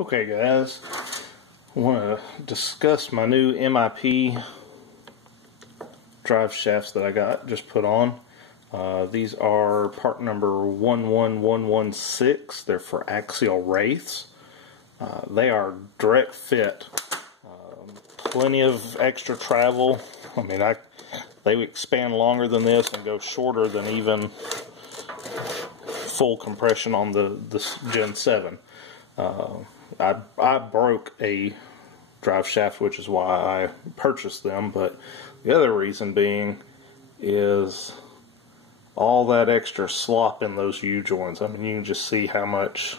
Okay guys, I want to discuss my new MIP drive shafts that I got just put on. These are part number 11116. They're for axial wraiths. They are direct fit. Plenty of extra travel. I mean, they expand longer than this and go shorter than even full compression on the Gen 7. I broke a drive shaft, which is why I purchased them, but the other reason being is all that extra slop in those U-joints. I mean, you can just see how much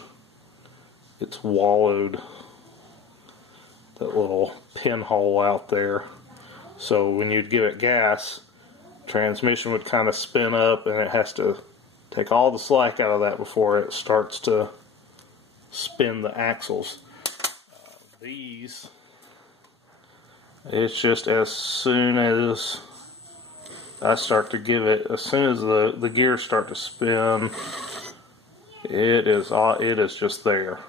it's wallowed that little pinhole out there. So when you'd give it gas, transmission would kind of spin up, and it has to take all the slack out of that before it starts to spin the axles. These, it's just as soon as I start to give it, as soon as the gears start to spin, it is just there.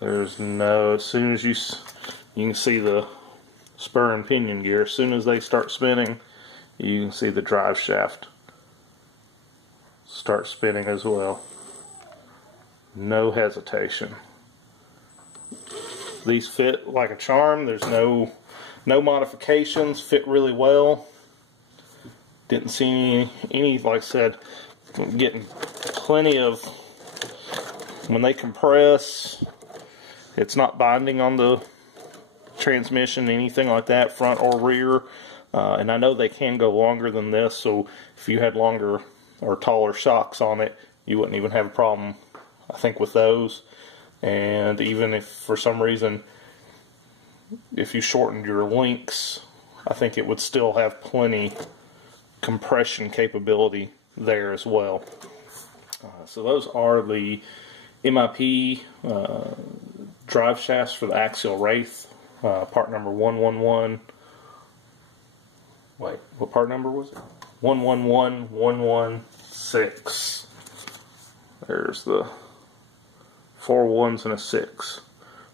There's no, as soon as you can see the spur and pinion gear, as soon as they start spinning, you can see the drive shaft start spinning as well. No hesitation. These fit like a charm. There's no modifications. Fit really well. Didn't see any, like I said, getting plenty of, when they compress, it's not binding on the transmission, anything like that, front or rear. And I know they can go longer than this, so if you had longer or taller shocks on it, you wouldn't even have a problem, I think, with those. And even if for some reason, if you shortened your links, I think it would still have plenty compression capability there as well. So those are the MIP drive shafts for the axial wraith, part number 111. Wait, what part number was it? 111116. There's the 4 1s and a 6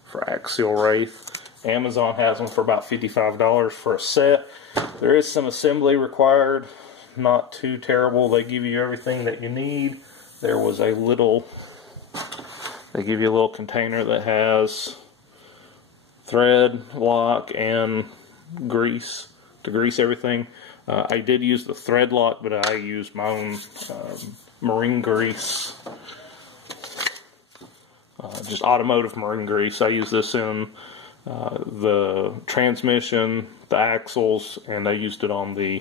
for axial wraith. Amazon has them for about $55 for a set. There is some assembly required, not too terrible. They give you everything that you need. There was a little, they give you a little container that has thread, lock, and grease to grease everything. I did use the thread lock, but I used my own marine grease, just automotive marine grease. I use this in the transmission, the axles, and I used it on the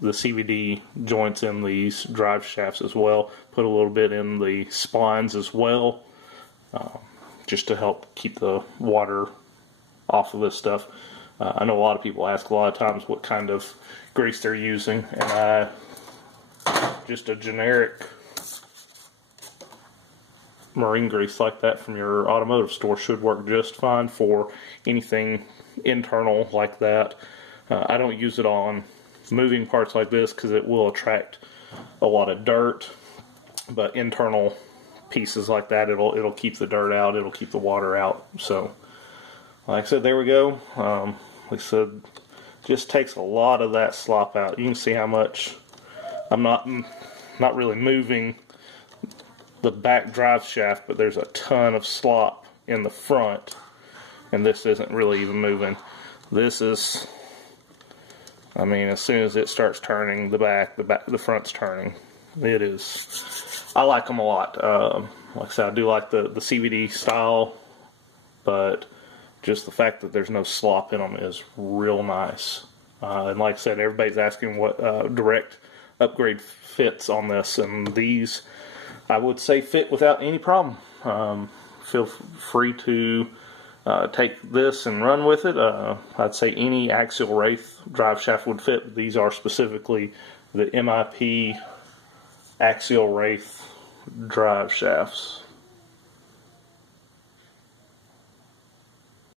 CVD joints in these drive shafts as well. Put a little bit in the splines as well, just to help keep the water off of this stuff. I know a lot of people ask a lot of times what kind of grease they're using, and just a generic marine grease like that from your automotive store should work just fine for anything internal like that. I don't use it on moving parts like this because it will attract a lot of dirt, but internal pieces like that, it'll keep the dirt out, it'll keep the water out. So like I said, there we go. Like I said, just takes a lot of that slop out. You can see how much I'm not really moving the back drive shaft, but there's a ton of slop in the front, and this isn't really even moving. This is, I mean, as soon as it starts turning, the front's turning. It is, I like them a lot. Like I said, I do like the CVD style, but just the fact that there's no slop in them is real nice. And like I said, everybody's asking what direct upgrade fits on this, and these, I would say, fit without any problem. Feel free to take this and run with it. I'd say any axial wraith drive shaft would fit. These are specifically the MIP axial wraith drive shafts.